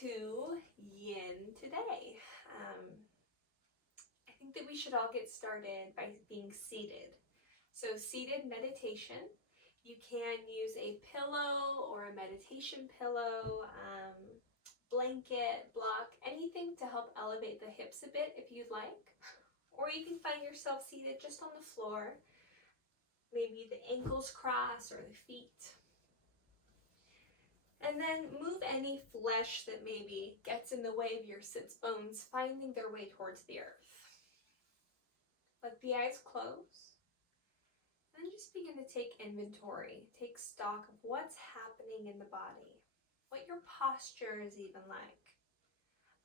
to yin today. I think that we should all get started by being seated. So seated meditation, you can use a pillow or a meditation pillow, blanket, block, anything to help elevate the hips a bit if you'd like. Or you can find yourself seated just on the floor, maybe the ankles crossed or the feet. And then move any flesh that maybe gets in the way of your sits bones finding their way towards the earth. Let the eyes close. And then just begin to take inventory, take stock of what's happening in the body, what your posture is even like.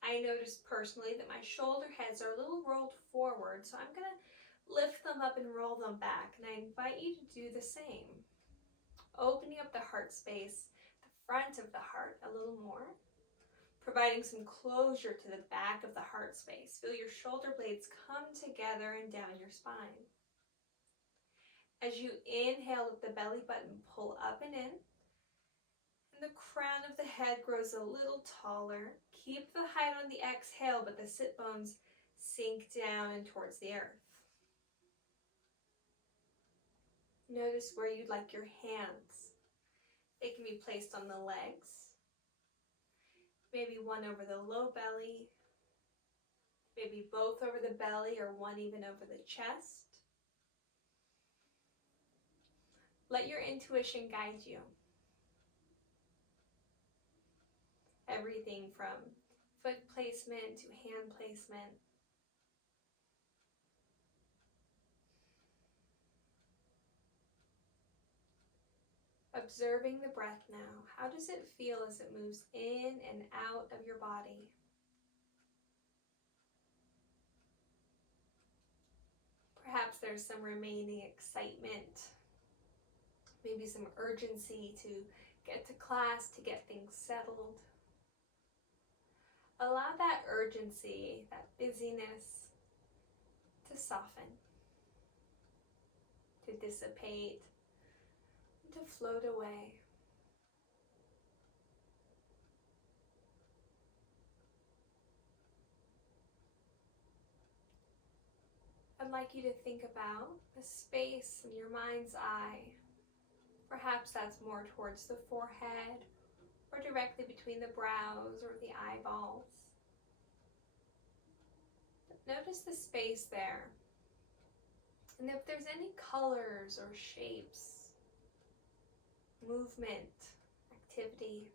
I noticed personally that my shoulder heads are a little rolled forward, so I'm going to lift them up and roll them back, and I invite you to do the same. Opening up the heart space, the front of the heart a little more, providing some closure to the back of the heart space. Feel your shoulder blades come together and down your spine. As you inhale, let the belly button pull up and in, and the crown of the head grows a little taller. Keep the height on the exhale, but the sit bones sink down and towards the earth. Notice where you'd like your hands. They can be placed on the legs, maybe one over the low belly, maybe both over the belly or one even over the chest. Let your intuition guide you. Everything from foot placement to hand placement. Observing the breath now. How does it feel as it moves in and out of your body? Perhaps there's some remaining excitement, maybe some urgency to get to class, to get things settled. Allow that urgency, that busyness to soften, to dissipate, and to float away. I'd like you to think about the space in your mind's eye. Perhaps that's more towards the forehead or directly between the brows or the eyeballs. Notice the space there. And if there's any colors or shapes, movement, activity,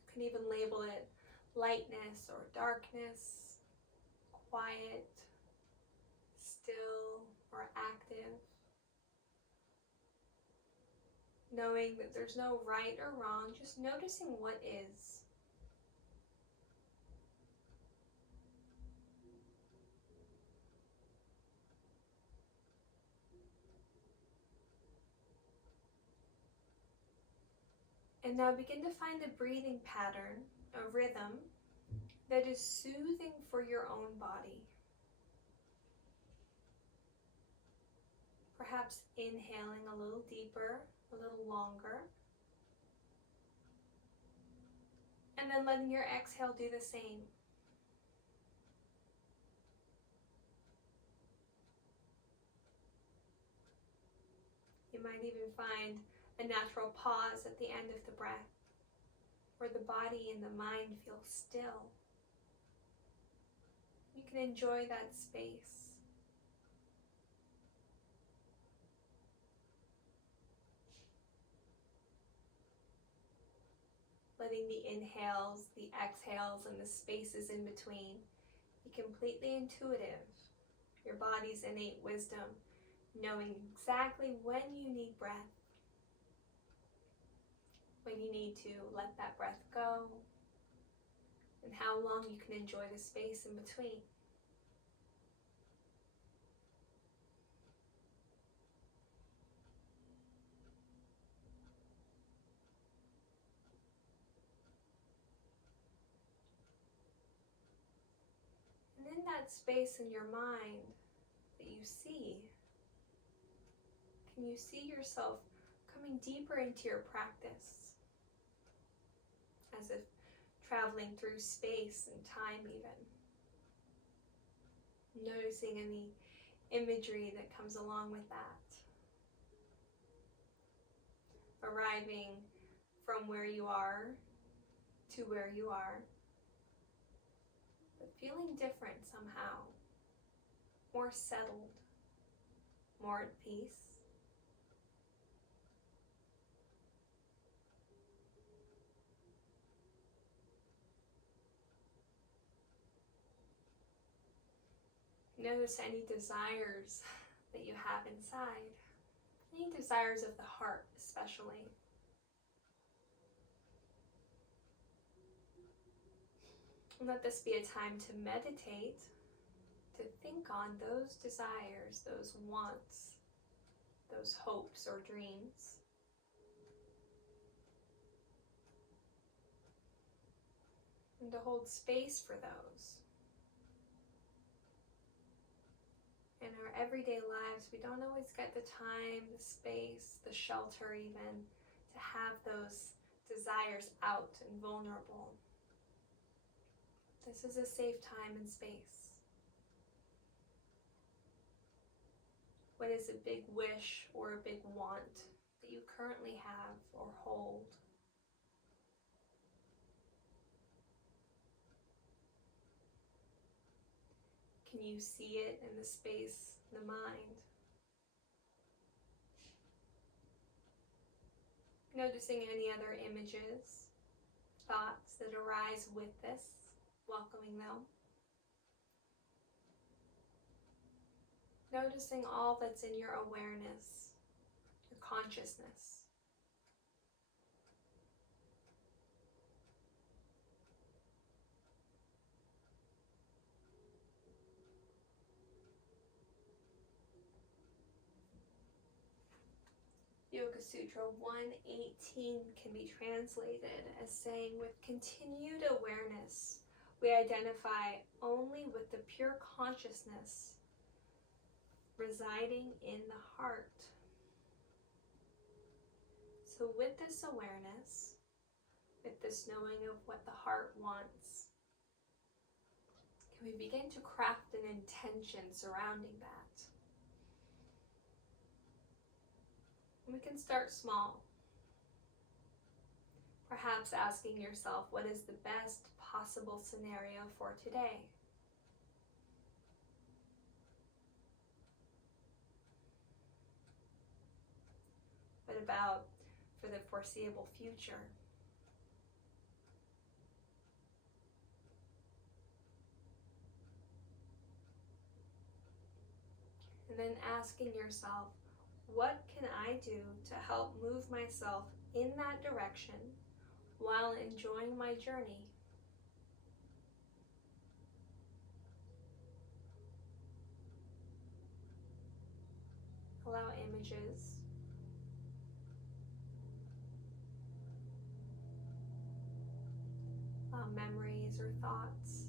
you can even label it lightness or darkness, quiet, still, or active. Knowing that there's no right or wrong, just noticing what is. And now begin to find a breathing pattern, a rhythm, that is soothing for your own body. Perhaps inhaling a little deeper, a little longer. And then letting your exhale do the same. You might even find a natural pause at the end of the breath, where the body and the mind feel still. You can enjoy that space. Letting the inhales, the exhales, and the spaces in between be completely intuitive. Your body's innate wisdom, knowing exactly when you need breath, when you need to let that breath go, and how long you can enjoy the space in between. And in that space in your mind that you see, can you see yourself coming deeper into your practice? as if traveling through space and time even. Noticing any imagery that comes along with that. Arriving from where you are to where you are, but feeling different somehow, more settled, more at peace. Notice any desires that you have inside, any desires of the heart especially. And let this be a time to meditate, to think on those desires, those wants, those hopes or dreams. And to hold space for those. In our everyday lives, we don't always get the time, the space, the shelter even, to have those desires out and vulnerable. This is a safe time and space. What is a big wish or a big want that you currently have or hold? Can you see it in the space, the mind? Noticing any other images, thoughts that arise with this, welcoming them. Noticing all that's in your awareness, your consciousness. Yoga Sutra 118 can be translated as saying, with continued awareness, we identify only with the pure consciousness residing in the heart. So with this awareness, with this knowing of what the heart wants, can we begin to craft an intention surrounding that? We can start small. Perhaps asking yourself, what is the best possible scenario for today? What about for the foreseeable future? And then asking yourself, what can I do to help move myself in that direction while enjoying my journey? Allow images, allow memories or thoughts.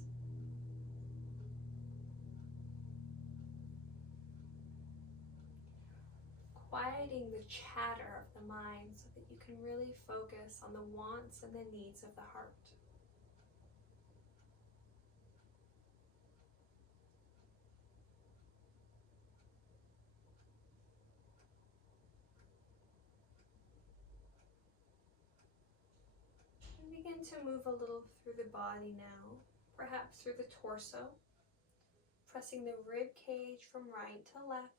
Quieting the chatter of the mind so that you can really focus on the wants and the needs of the heart. And begin to move a little through the body now, perhaps through the torso, pressing the rib cage from right to left,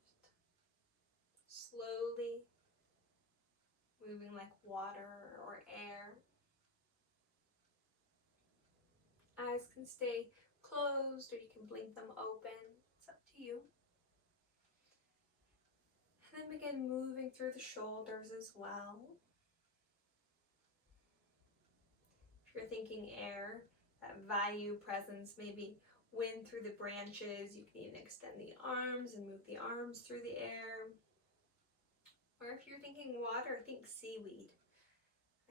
slowly moving like water or air. Eyes can stay closed or you can blink them open. It's up to you. And then begin moving through the shoulders as well. If you're thinking air, that value presence, maybe wind through the branches. You can even extend the arms and move the arms through the air. Or if you're thinking water, think seaweed.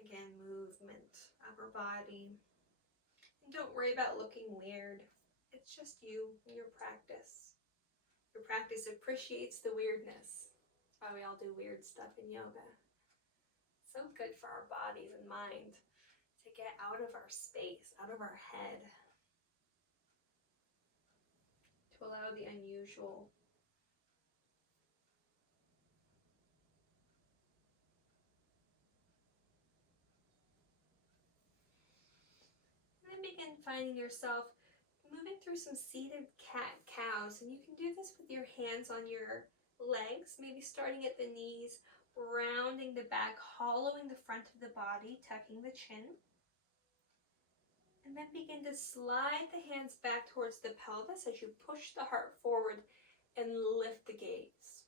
Again, movement, upper body. And don't worry about looking weird. It's just you and your practice. Your practice appreciates the weirdness. That's why we all do weird stuff in yoga. So good for our bodies and mind to get out of our space, out of our head, to allow the unusual. And then begin finding yourself moving through some seated cat-cows, and you can do this with your hands on your legs, maybe starting at the knees, rounding the back, hollowing the front of the body, tucking the chin. And then begin to slide the hands back towards the pelvis as you push the heart forward and lift the gaze.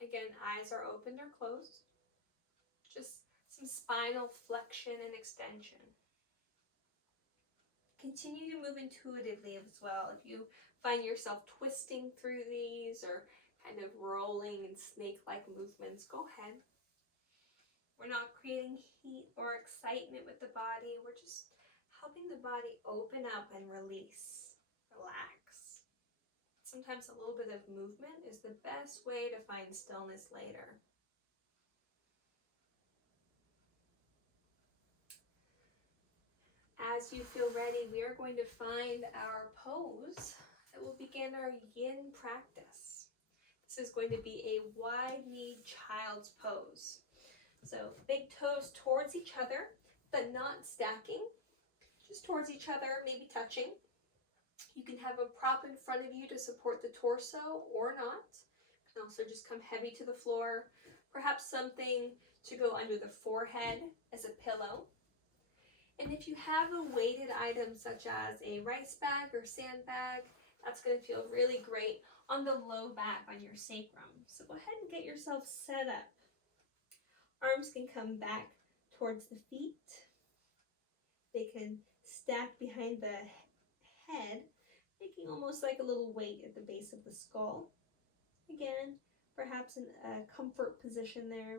Again, eyes are open or closed. Just some spinal flexion and extension. Continue to move intuitively as well. If you find yourself twisting through these or kind of rolling in snake-like movements, go ahead. We're not creating heat or excitement with the body. We're just helping the body open up and release, relax. Sometimes a little bit of movement is the best way to find stillness later. As you feel ready, we are going to find our pose that will begin our yin practice. This is going to be a wide-kneed child's pose. So big toes towards each other, but not stacking, just towards each other, maybe touching. You can have a prop in front of you to support the torso or not. You can also just come heavy to the floor, perhaps something to go under the forehead as a pillow. And if you have a weighted item such as a rice bag or sandbag, that's going to feel really great on the low back, on your sacrum. So go ahead and get yourself set up. Arms can come back towards the feet. They can stack behind the head, making almost like a little weight at the base of the skull. Again, perhaps in a comfort position there.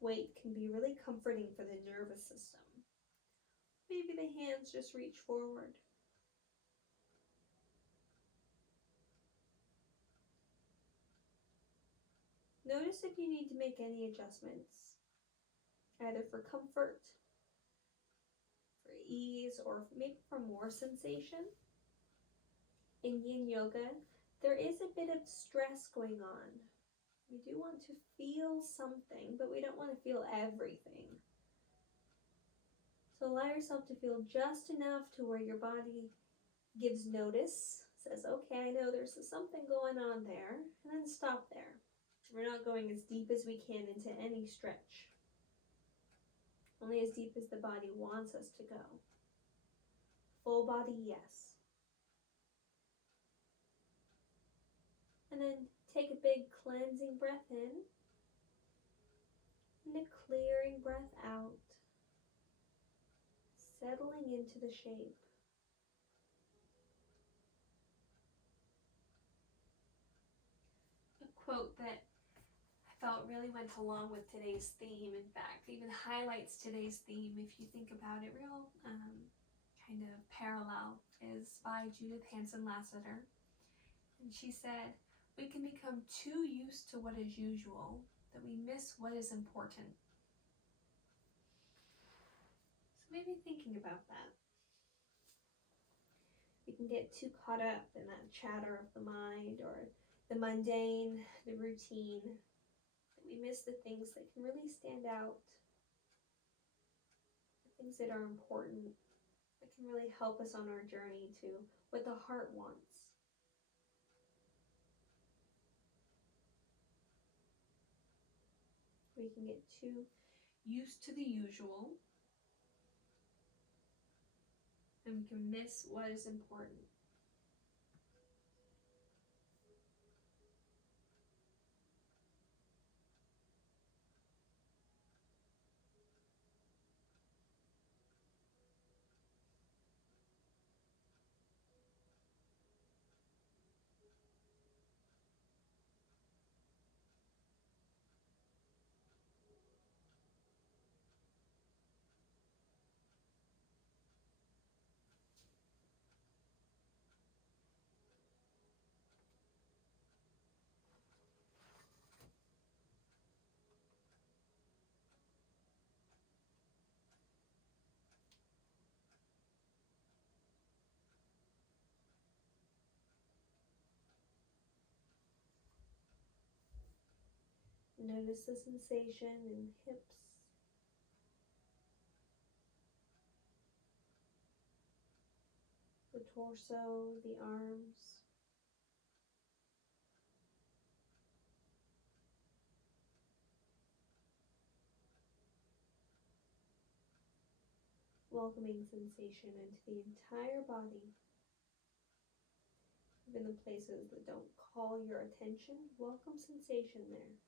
Weight can be really comforting for the nervous system. Maybe the hands just reach forward. Notice if you need to make any adjustments, either for comfort, for ease, or maybe for more sensation. In yin yoga, there is a bit of stress going on. We do want to feel something, but we don't want to feel everything. So allow yourself to feel just enough to where your body gives notice, says, okay, I know there's something going on there, and then stop there. We're not going as deep as we can into any stretch. Only as deep as the body wants us to go. Full body, yes. And then take a big cleansing breath in and a clearing breath out, settling into the shape. A quote that I felt really went along with today's theme, in fact, even highlights today's theme if you think about it, real kind of parallel, is by Judith Hanson Lassiter. And she said, we can become too used to what is usual that we miss what is important. So maybe thinking about that. We can get too caught up in that chatter of the mind or the mundane, the routine, that we miss the things that can really stand out, the things that are important, that can really help us on our journey to what the heart wants. We can get too used to the usual, and we can miss what is important. Notice the sensation in hips, the torso, the arms. Welcoming sensation into the entire body. Even the places that don't call your attention, welcome sensation there.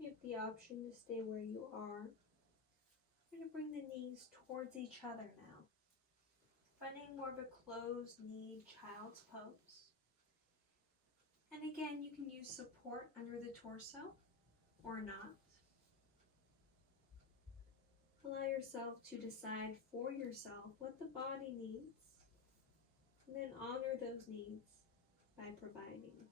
You have the option to stay where you are. You're going to bring the knees towards each other now. Finding more of a closed-knee child's pose. And again, you can use support under the torso or not. Allow yourself to decide for yourself what the body needs, and then honor those needs by providing.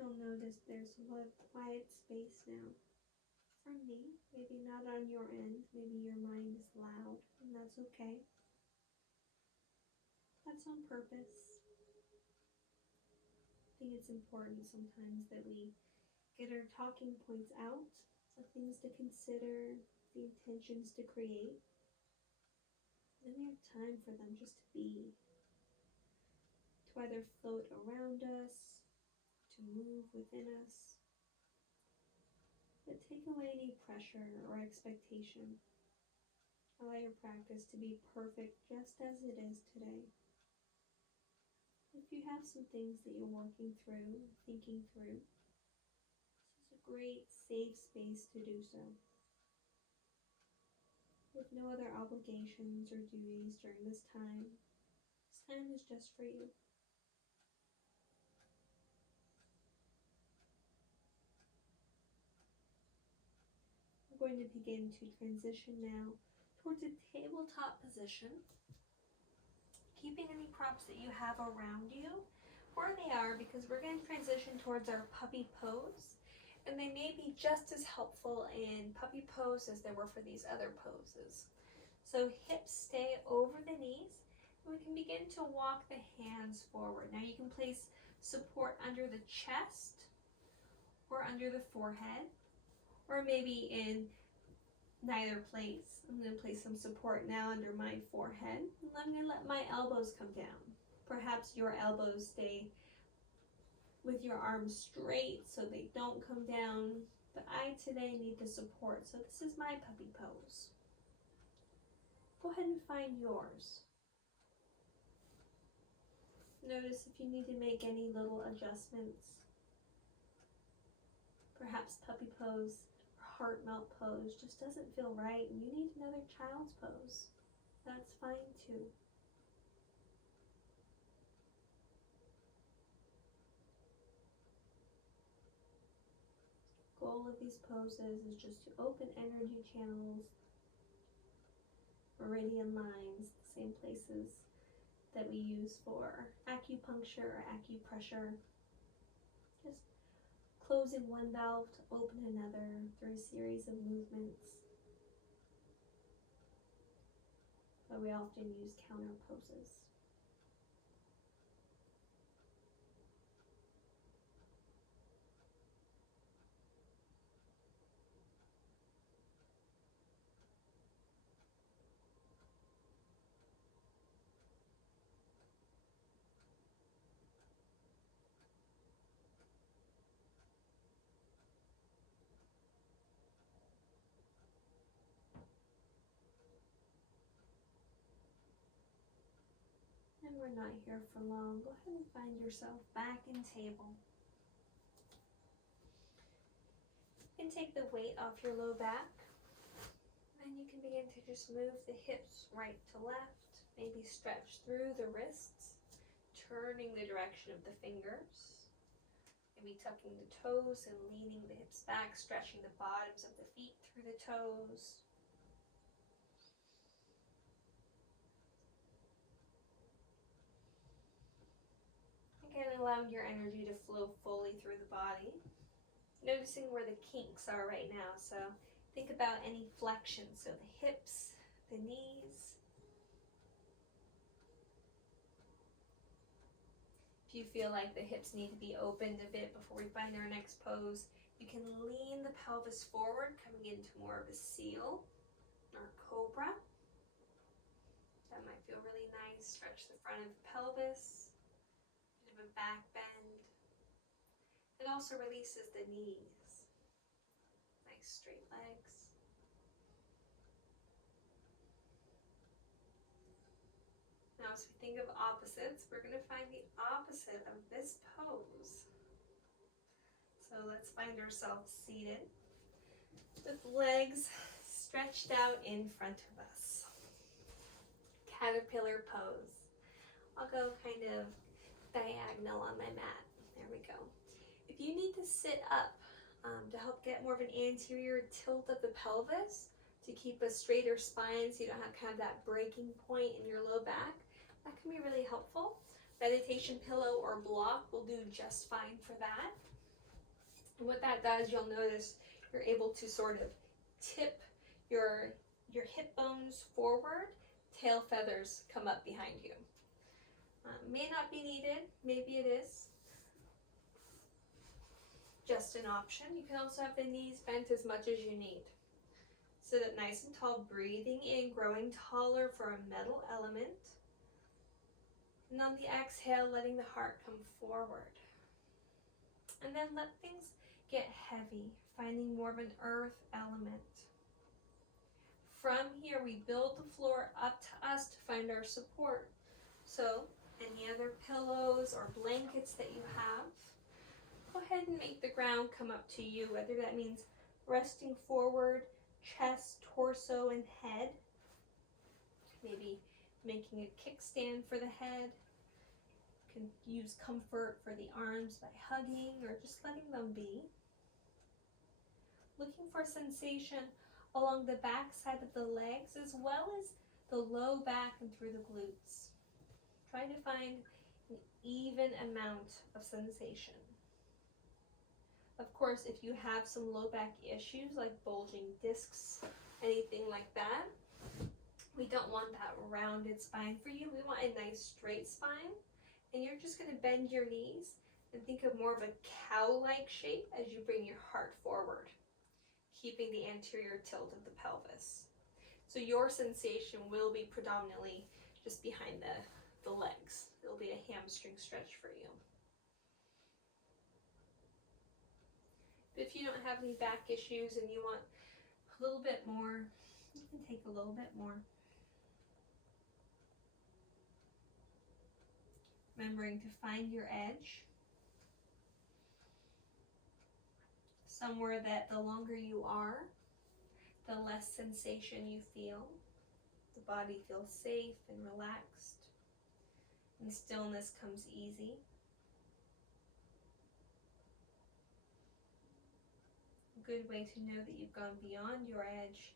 You'll notice there's a quiet space now. For me, maybe not on your end, maybe your mind is loud, and that's okay. That's on purpose. I think it's important sometimes that we get our talking points out, the things to consider, the intentions to create. Then we have time for them just to be, to either float around us, to move within us, but take away any pressure or expectation. Allow your practice to be perfect just as it is today. If you have some things that you're working through, thinking through, this is a great safe space to do so. With no other obligations or duties during this time is just for you. We're going to begin to transition now towards a tabletop position. keeping any props that you have around you where they are, because we're going to transition towards our puppy pose. And they may be just as helpful in puppy pose as they were for these other poses. So hips stay over the knees, and we can begin to walk the hands forward. Now you can place support under the chest or under the forehead, or maybe in neither place. I'm going to place some support now under my forehead, and I'm going to let my elbows come down. Perhaps your elbows stay with your arms straight so they don't come down, but I today need the support, so this is my puppy pose. Go ahead and find yours. Notice if you need to make any little adjustments. Perhaps puppy pose or heart melt pose just doesn't feel right and you need another child's pose. That's fine too. Goal of these poses is just to open energy channels, meridian lines, the same places that we use for acupuncture or acupressure. Just closing one valve to open another through a series of movements. But we often use counter poses. And we're not here for long. Go ahead and find yourself back in table. You can take the weight off your low back, and you can begin to just move the hips right to left, maybe stretch through the wrists, turning the direction of the fingers, maybe tucking the toes and leaning the hips back, stretching the bottoms of the feet through the toes. Again, allowing your energy to flow fully through the body. Noticing where the kinks are right now. So think about any flexion. So the hips, the knees. If you feel like the hips need to be opened a bit before we find our next pose, you can lean the pelvis forward, coming into more of a seal or cobra. That might feel really nice. Stretch the front of the pelvis. Bit of a back bend. It also releases the knees. Nice straight legs. Now as we think of opposites, we're going to find the opposite of this pose. So let's find ourselves seated with legs stretched out in front of us. Caterpillar pose. I'll go kind of diagonal on my mat. There we go. If you need to sit up to help get more of an anterior tilt of the pelvis, to keep a straighter spine so you don't have that breaking point in your low back, that can be really helpful. Meditation pillow or block will do just fine for that. And what that does, you'll notice you're able to sort of tip your hip bones forward, tail feathers come up behind you. May not be needed, maybe it is. Just an option. You can also have the knees bent as much as you need. Sit up nice and tall, breathing in, growing taller for a middle element. And on the exhale, letting the heart come forward. And then let things get heavy, finding more of an earth element. From here, we build the floor up to us to find our support. So, any other pillows or blankets that you have, go ahead and make the ground come up to you, whether that means resting forward, chest, torso, and head. Maybe making a kickstand for the head. You can use comfort for the arms by hugging or just letting them be. Looking for sensation along the back side of the legs as well as the low back and through the glutes. Try to find an even amount of sensation. Of course, if you have some low back issues like bulging discs, anything like that, we don't want that rounded spine for you. We want a nice straight spine. And you're just going to bend your knees and think of more of a cow-like shape as you bring your heart forward, keeping the anterior tilt of the pelvis. So your sensation will be predominantly just behind the legs. It'll be a hamstring stretch for you. But if you don't have any back issues and you want a little bit more, you can take a little bit more. Remembering to find your edge. Somewhere that the longer you are, the less sensation you feel. The body feels safe and relaxed, and stillness comes easy. A good way to know that you've gone beyond your edge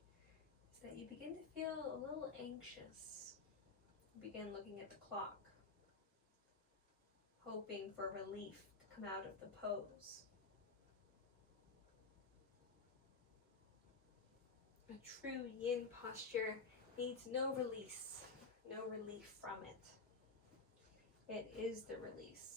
is that you begin to feel a little anxious. You begin looking at the clock, hoping for relief to come out of the pose. A true yin posture needs no release, no relief from it. It is the release.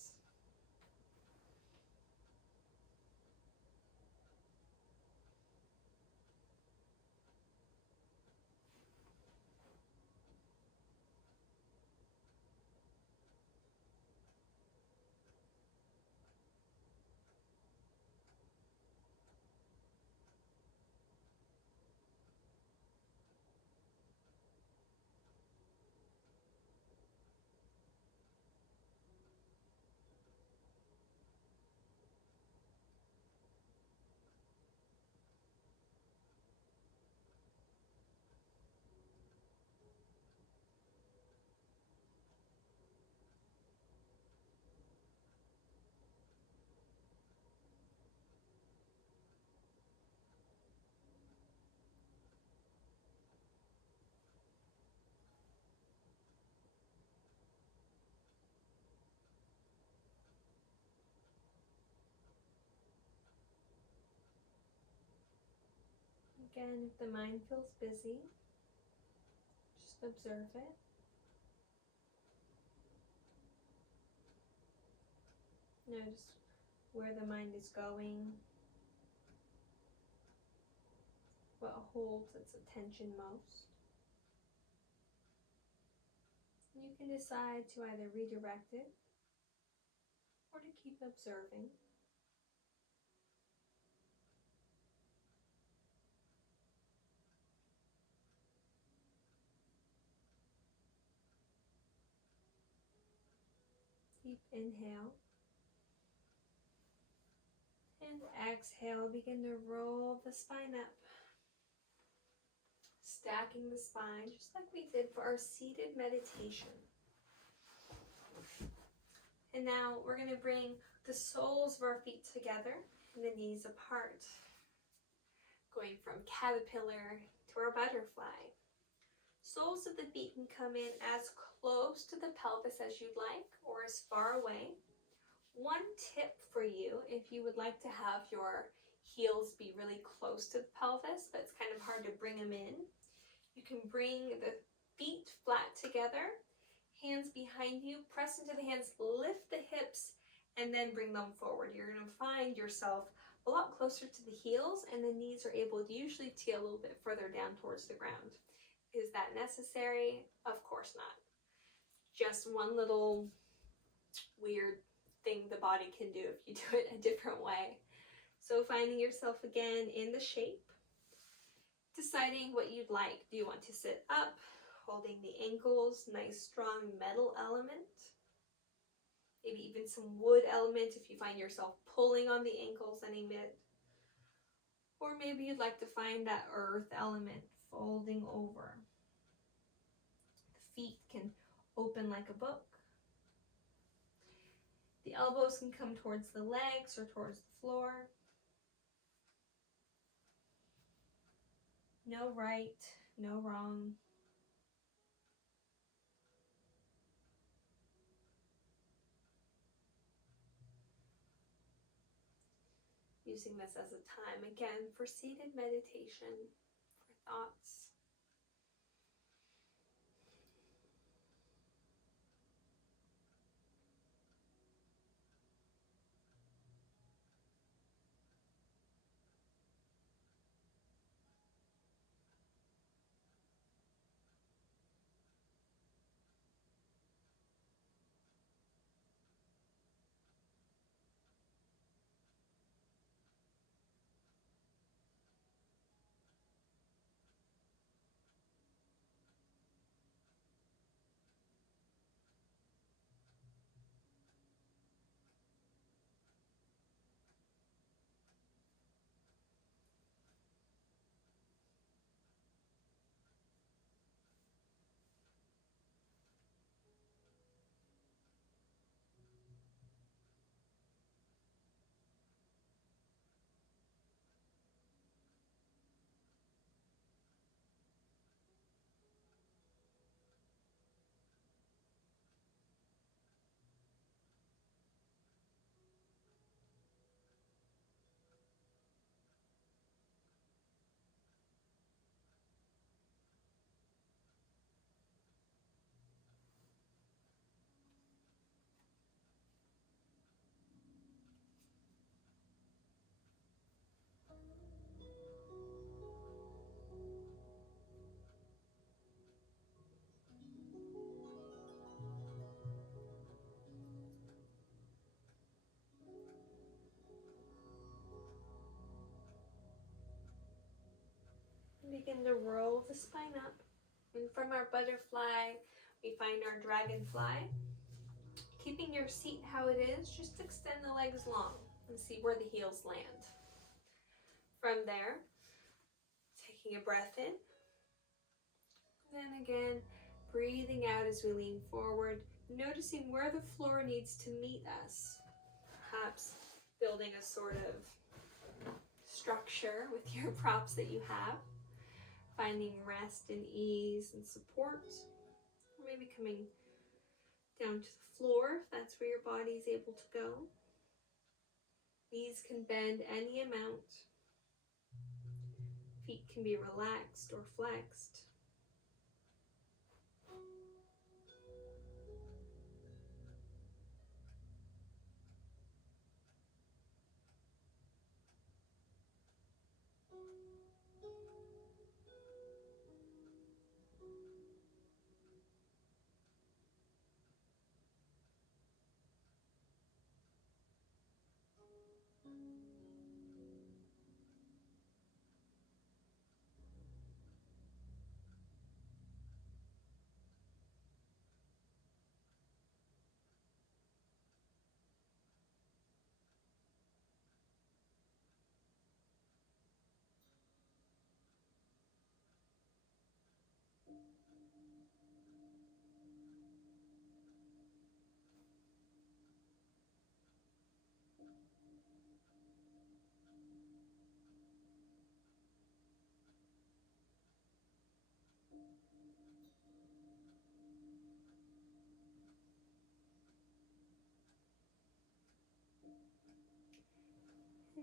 Again, if the mind feels busy, just observe it. Notice where the mind is going, what holds its attention most. And you can decide to either redirect it or to keep observing. Deep inhale. And exhale, begin to roll the spine up. Stacking the spine, just like we did for our seated meditation. And now we're going to bring the soles of our feet together and the knees apart. Going from caterpillar to our butterfly. Soles of the feet can come in as close to the pelvis as you'd like, or as far away. One tip for you, if you would like to have your heels be really close to the pelvis, but it's kind of hard to bring them in, you can bring the feet flat together, hands behind you, press into the hands, lift the hips, and then bring them forward. You're going to find yourself a lot closer to the heels, and the knees are able to usually tail a little bit further down towards the ground. Is that necessary? Of course not. Just one little weird thing the body can do if you do it a different way. So finding yourself again in the shape, deciding what you'd like. Do you want to sit up, holding the ankles, nice strong metal element? Maybe even some wood element if you find yourself pulling on the ankles any bit. Or maybe you'd like to find that earth element folding over. The feet can open like a book. The elbows can come towards the legs or towards the floor. No right, no wrong. using this as a time, again, for seated meditation, for thoughts. Begin to roll the spine up. And from our butterfly, we find our dragonfly. Keeping your seat how it is, just extend the legs long and see where the heels land. From there, taking a breath in. Then again, breathing out as we lean forward, noticing where the floor needs to meet us. Perhaps building a sort of structure with your props that you have. Finding rest and ease and support. Or maybe coming down to the floor if that's where your body is able to go. Knees can bend any amount. Feet can be relaxed or flexed.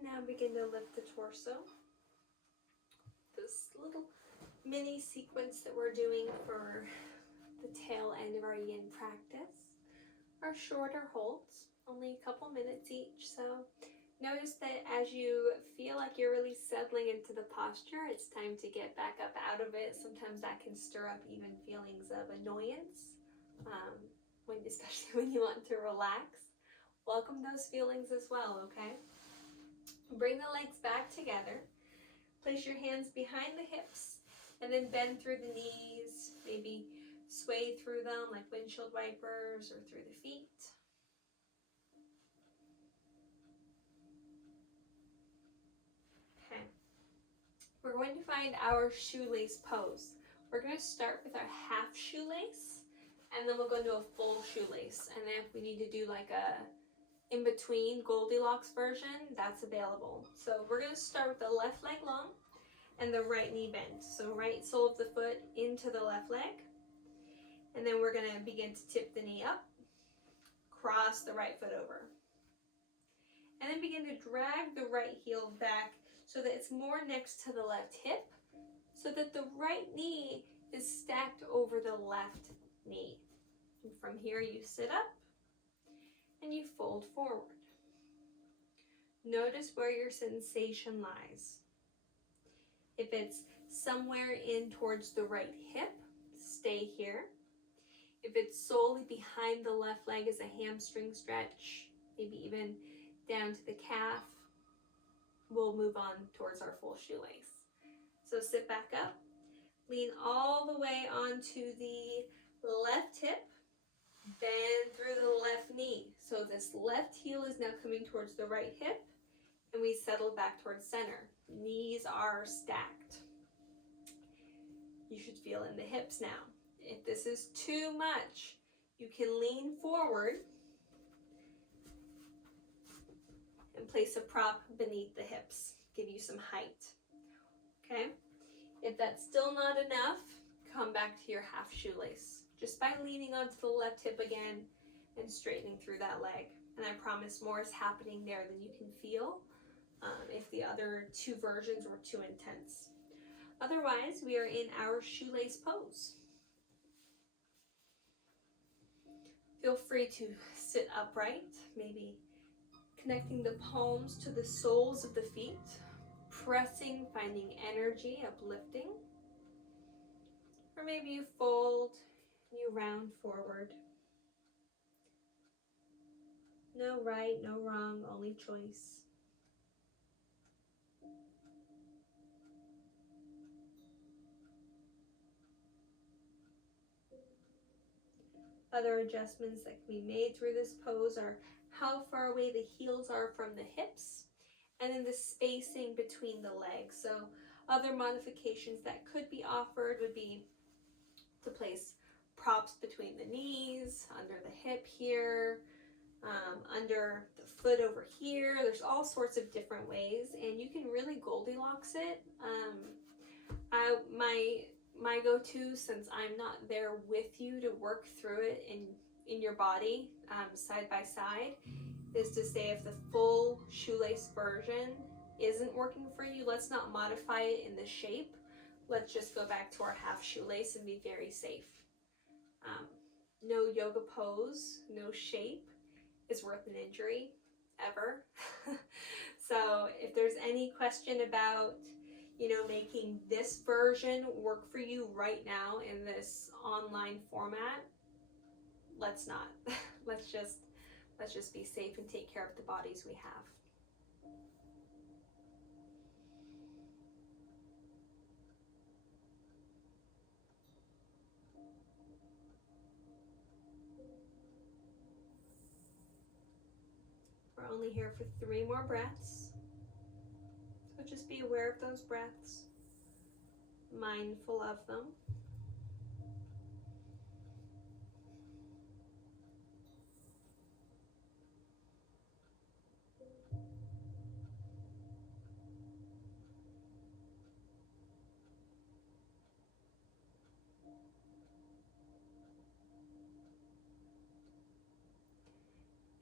Now begin to lift the torso. This little mini sequence that we're doing for the tail end of our yin practice are shorter holds, only a couple minutes each. So notice that as you feel like you're really settling into the posture, it's time to get back up out of it. Sometimes that can stir up even feelings of annoyance, especially when you want to relax. Welcome those feelings as well, okay? Bring the legs back together. Place your hands behind the hips and then bend through the knees, maybe sway through them like windshield wipers or through the feet. Okay. We're going to find our shoelace pose. We're going to start with our half shoelace and then we'll go into a full shoelace. And then if we need to do like a in-between Goldilocks version, that's available. So we're going to start with the left leg long and the right knee bent. So right sole of the foot into the left leg. And then we're going to begin to tip the knee up, cross the right foot over. And then begin to drag the right heel back so that it's more next to the left hip, so that the right knee is stacked over the left knee. And from here you sit up and you fold forward. Notice where your sensation lies. If it's somewhere in towards the right hip, stay here. If it's solely behind the left leg as a hamstring stretch, maybe even down to the calf, we'll move on towards our full shoelace. So sit back up, lean all the way onto the left hip, bend through the left knee. So this left heel is now coming towards the right hip, and we settle back towards center. Knees are stacked. You should feel in the hips now. If this is too much, you can lean forward and place a prop beneath the hips, give you some height. Okay? If that's still not enough, come back to your half shoelace, just by leaning onto the left hip again and straightening through that leg. And I promise more is happening there than you can feel if the other two versions were too intense. Otherwise, we are in our shoelace pose. Feel free to sit upright, maybe connecting the palms to the soles of the feet, pressing, finding energy, uplifting. Or maybe you fold, you round forward. No right, no wrong, only choice. Other adjustments that can be made through this pose are how far away the heels are from the hips, and then the spacing between the legs. So other modifications that could be offered would be to place props between the knees, under the hip here, under the foot over here. There's all sorts of different ways, and you can really Goldilocks it. My go-to, since I'm not there with you to work through it in your body side by side, is to say if the full shoelace version isn't working for you, let's not modify it in the shape. Let's just go back to our half shoelace and be very safe. No yoga pose, no shape is worth an injury, ever. So if there's any question about making this version work for you right now in this online format, let's not. let's just be safe and take care of the bodies we have. We're only here for 3 more breaths. So just be aware of those breaths, mindful of them.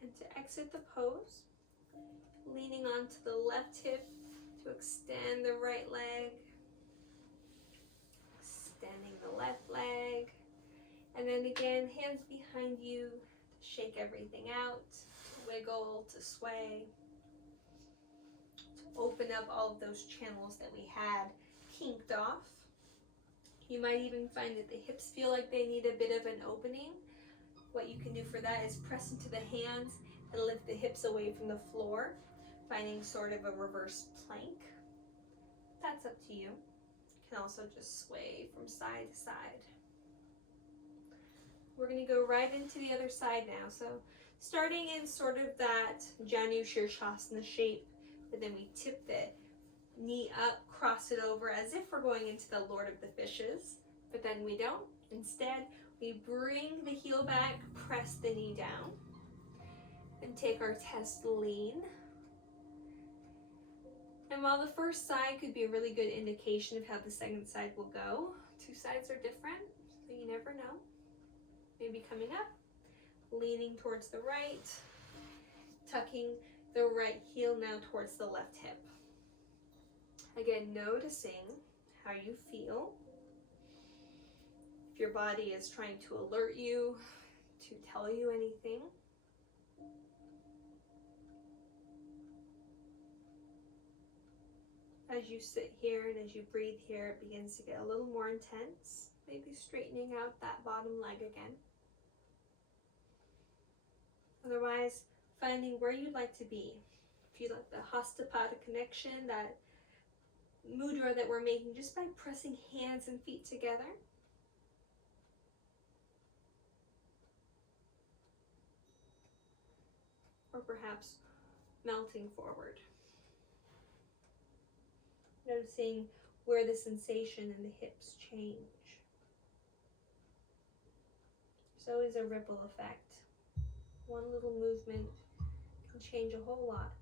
And to exit the pose, leaning onto the left hip to extend the right leg, extending the left leg, and then again, hands behind you to shake everything out, to wiggle, to sway, to open up all of those channels that we had kinked off. You might even find that the hips feel like they need a bit of an opening. What you can do for that is press into the hands and lift the hips away from the floor, finding sort of a reverse plank. That's up to you. You can also just sway from side to side. We're going to go right into the other side now. So starting in sort of that Janu Shirshasana shape, but then we tip the knee up, cross it over as if we're going into the Lord of the Fishes, but then we don't. Instead, we bring the heel back, press the knee down, and take our test lean. And while the first side could be a really good indication of how the second side will go, 2 sides are different, so you never know. Maybe coming up, leaning towards the right, tucking the right heel now towards the left hip. Again, noticing how you feel. If your body is trying to alert you, to tell you anything. As you sit here and as you breathe here, it begins to get a little more intense. Maybe straightening out that bottom leg again. Otherwise, finding where you'd like to be. If you like the Hastapada connection, that mudra that we're making just by pressing hands and feet together. Or perhaps melting forward. Noticing where the sensation in the hips change. There's always a ripple effect. One little movement can change a whole lot.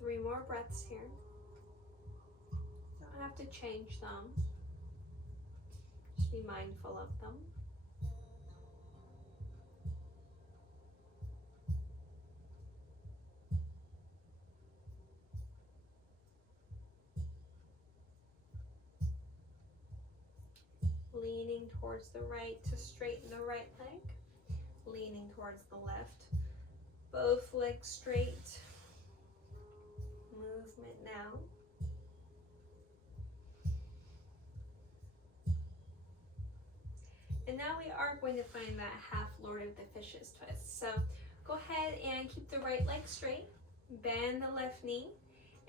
Three more breaths here. Don't have to change them. Just be mindful of them. Leaning towards the right to straighten the right leg. Leaning towards the left. Both legs straight. Movement now. And now we are going to find that half Lord of the Fishes twist. So go ahead and keep the right leg straight. Bend the left knee.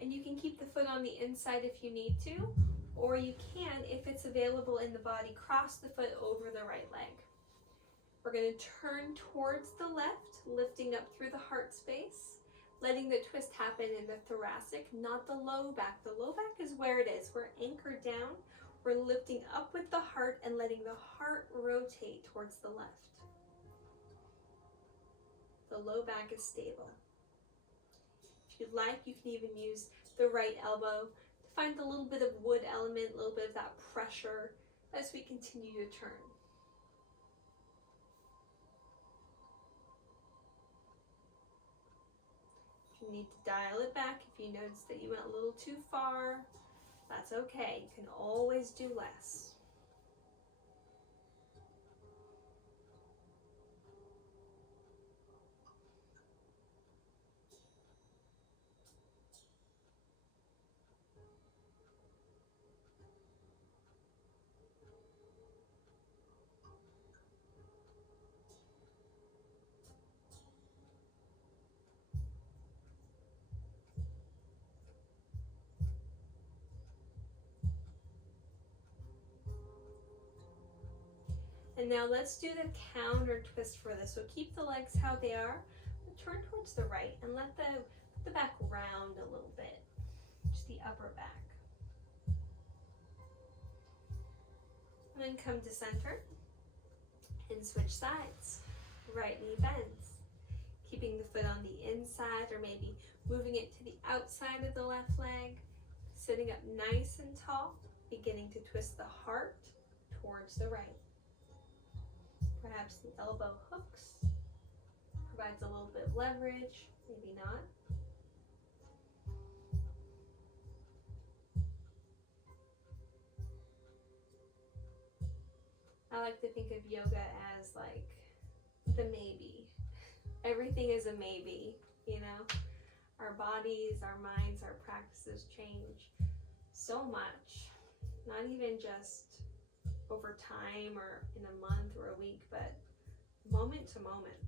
And you can keep the foot on the inside if you need to. Or you can, if it's available in the body, cross the foot over the right leg. We're going to turn towards the left, lifting up through the heart space, letting the twist happen in the thoracic, not the low back. The low back is where it is. We're anchored down. We're lifting up with the heart and letting the heart rotate towards the left. The low back is stable. If you'd like, you can even use the right elbow to find a little bit of wood element, a little bit of that pressure as we continue to turn. If you need to dial it back, if you notice that you went a little too far, that's okay. You can always do less. And now let's do the counter twist for this. So keep the legs how they are, turn towards the right and let the the back round a little bit, just the upper back. And then come to center and switch sides. Right knee bends, keeping the foot on the inside or maybe moving it to the outside of the left leg, sitting up nice and tall, beginning to twist the heart towards the right. Perhaps the elbow hooks, provides a little bit of leverage, maybe not. I like to think of yoga as like the maybe. Everything is a maybe, you know? Our bodies, our minds, our practices change so much. Not even just over time or in a month or a week, but moment to moment.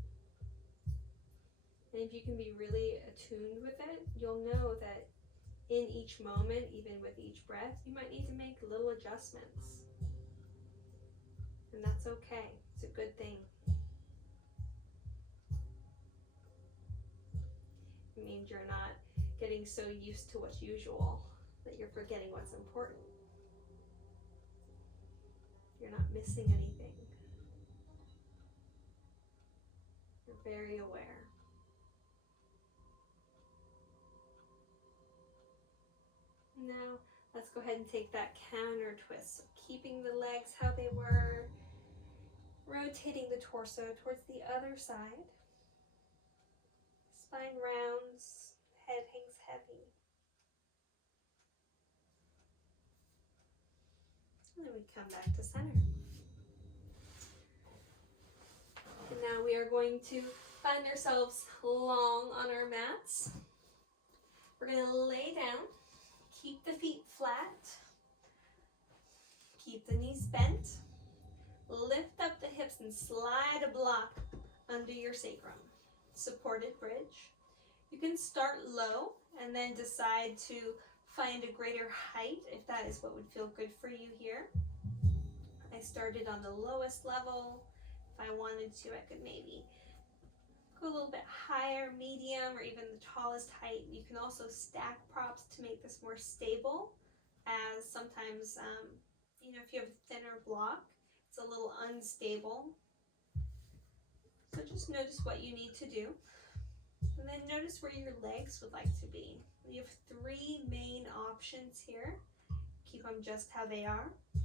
And if you can be really attuned with it, you'll know that in each moment, even with each breath, you might need to make little adjustments. And that's okay. It's a good thing. It means you're not getting so used to what's usual that you're forgetting what's important. You're not missing anything. You're very aware. Now, let's go ahead and take that counter twist. So keeping the legs how they were, rotating the torso towards the other side. Spine rounds, head hangs heavy. And then we come back to center. And now we are going to find ourselves long on our mats. We're going to lay down, keep the feet flat, keep the knees bent, lift up the hips and slide a block under your sacrum. Supported bridge. You can start low and then decide to find a greater height if that is what would feel good for you here. I started on the lowest level. If I wanted to, I could maybe go a little bit higher, medium, or even the tallest height. You can also stack props to make this more stable, as sometimes, if you have a thinner block, it's a little unstable. So just notice what you need to do. And then notice where your legs would like to be. You have 3 main options here. Keep them just how they are. You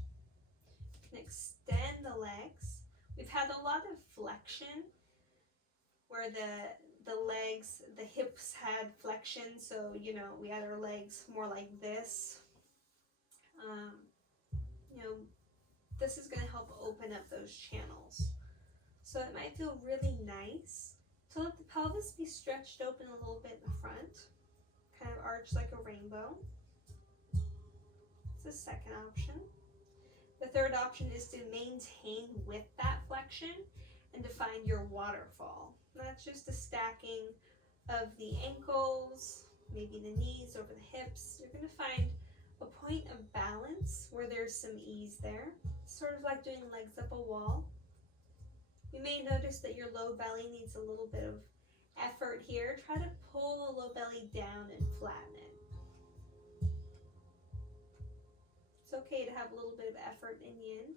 can extend the legs. We've had a lot of flexion where the legs, the hips had flexion, so we had our legs more like this. This is going to help open up those channels. So it might feel really nice to let the pelvis be stretched open a little bit in the front, kind of arch like a rainbow. It's the second option. The third option is to maintain with that flexion and to find your waterfall. That's just a stacking of the ankles, maybe the knees over the hips. You're going to find a point of balance where there's some ease there, sort of like doing legs up a wall. You may notice that your low belly needs a little bit of effort here. Try to pull the low belly down and flatten it. It's okay to have a little bit of effort in yin,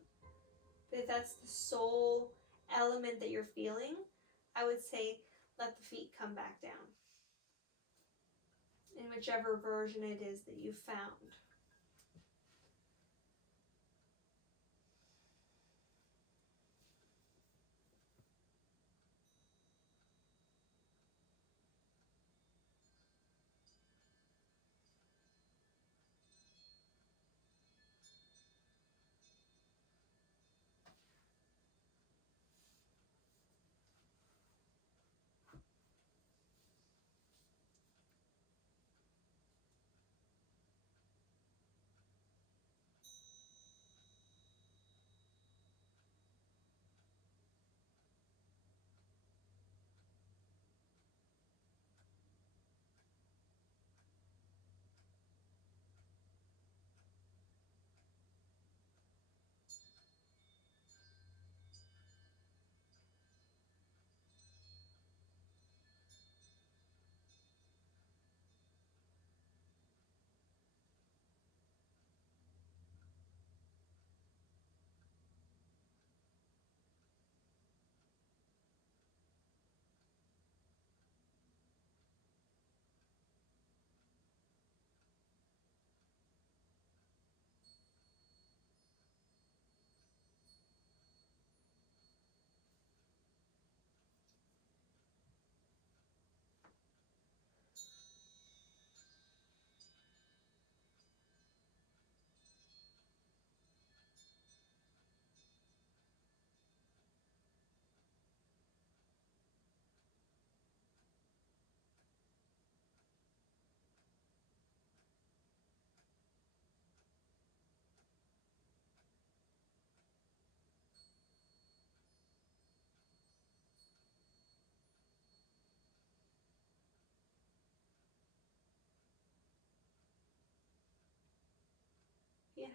but if that's the sole element that you're feeling, I would say let the feet come back down in whichever version it is that you found.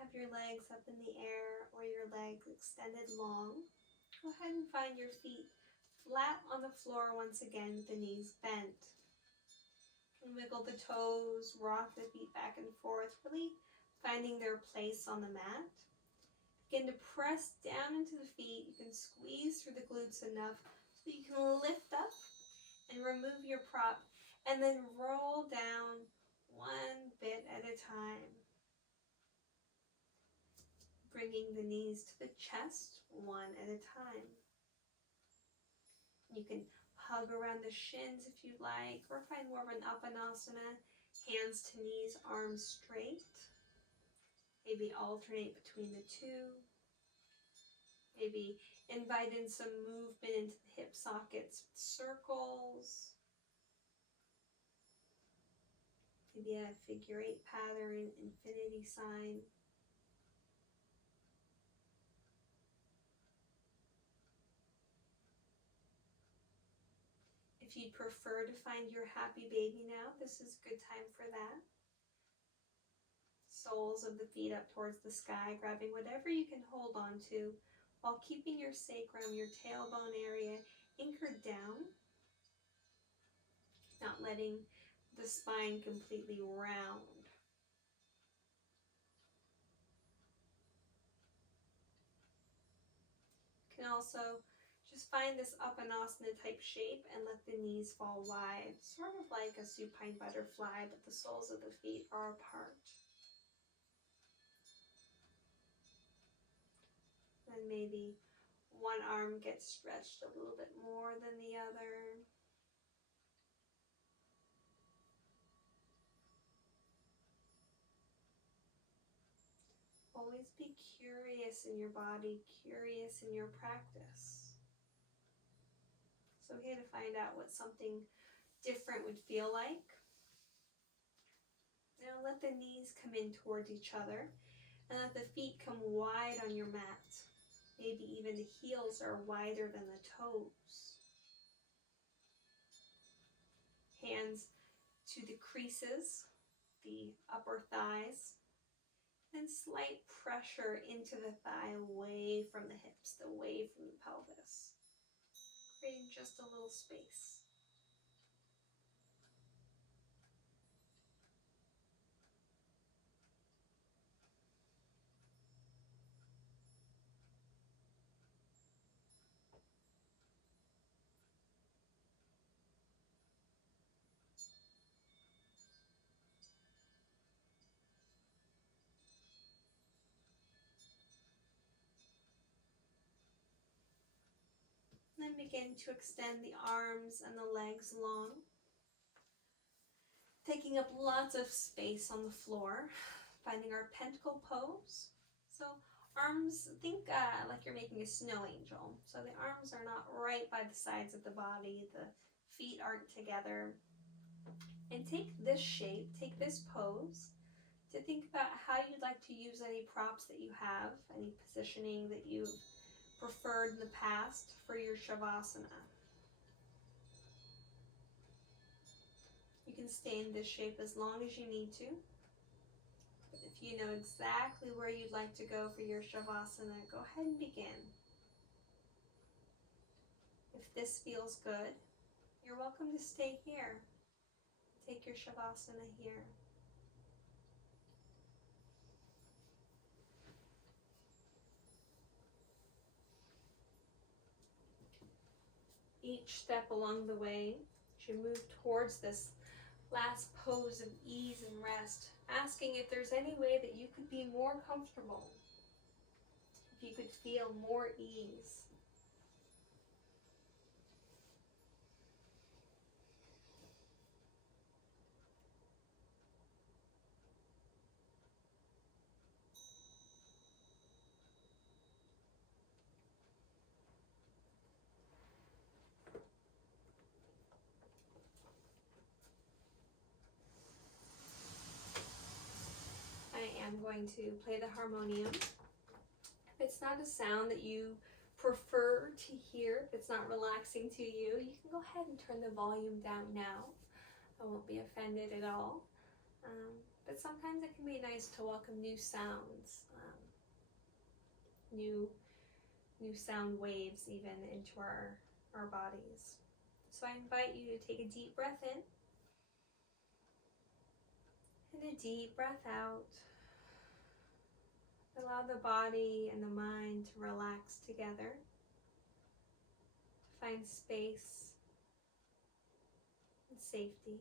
have your legs up in the air or your legs extended long. Go ahead and find your feet flat on the floor once again with the knees bent. And wiggle the toes, rock the feet back and forth, really finding their place on the mat. Begin to press down into the feet. You can squeeze through the glutes enough so that you can lift up and remove your prop and then roll down one bit at a time. Bringing the knees to the chest one at a time. You can hug around the shins if you like, or find more of an Uppanasana, hands to knees, arms straight. Maybe alternate between the two. Maybe invite in some movement into the hip sockets with circles. Maybe a figure 8 pattern, infinity sign. If you'd prefer to find your happy baby now, this is a good time for that. Soles of the feet up towards the sky, grabbing whatever you can hold on to while keeping your sacrum, your tailbone area anchored down, not letting the spine completely round. You can also just find this Uppanasana type shape and let the knees fall wide, sort of like a supine butterfly, but the soles of the feet are apart. And maybe one arm gets stretched a little bit more than the other. Always be curious in your body, curious in your practice. It's okay to find out what something different would feel like. Now let the knees come in towards each other and let the feet come wide on your mat. Maybe even the heels are wider than the toes. Hands to the creases, the upper thighs, and slight pressure into the thigh away from the hips, away from the pelvis, creating just a little space. And then begin to extend the arms and the legs long, taking up lots of space on the floor, finding our pentacle pose. So arms, think like you're making a snow angel. So the arms are not right by the sides of the body, the feet aren't together. And take this shape, take this pose, to think about how you'd like to use any props that you have, any positioning that you've preferred in the past for your Shavasana. You can stay in this shape as long as you need to. But if you know exactly where you'd like to go for your Shavasana, go ahead and begin. If this feels good, you're welcome to stay here. Take your Shavasana here. Each step along the way, as you move towards this last pose of ease and rest, asking if there's any way that you could be more comfortable, if you could feel more ease. I am going to play the harmonium. If it's not a sound that you prefer to hear, if it's not relaxing to you, you can go ahead and turn the volume down now. I won't be offended at all. But sometimes it can be nice to welcome new sounds, new sound waves even into our bodies. So I invite you to take a deep breath in and a deep breath out. Allow the body and the mind to relax together, to find space and safety.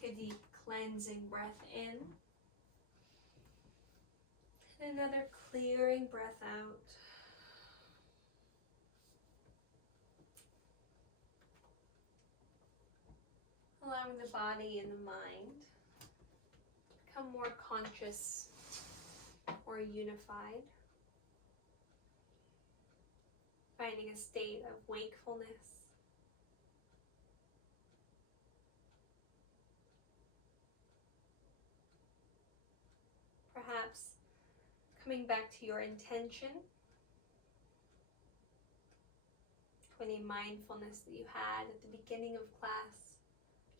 Take a deep cleansing breath in. And another clearing breath out. Allowing the body and the mind to become more conscious or unified. Finding a state of wakefulness. Perhaps coming back to your intention, to any mindfulness that you had at the beginning of class,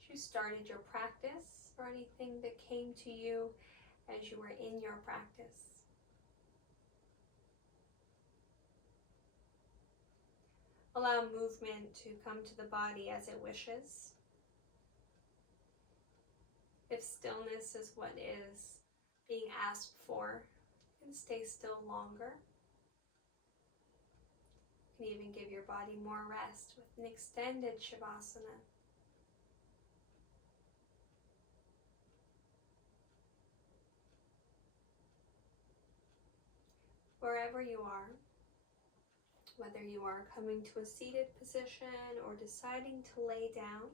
as you started your practice, or anything that came to you as you were in your practice. Allow movement to come to the body as it wishes. If stillness is what is being asked for, you can stay still longer. You can even give your body more rest with an extended Shavasana. Wherever you are, whether you are coming to a seated position or deciding to lay down,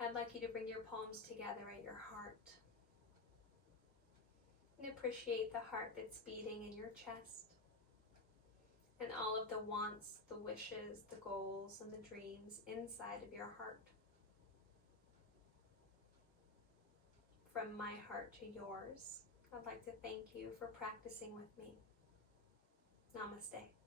I'd like you to bring your palms together at your heart and appreciate the heart that's beating in your chest and all of the wants, the wishes, the goals, and the dreams inside of your heart. From my heart to yours, I'd like to thank you for practicing with me. Namaste.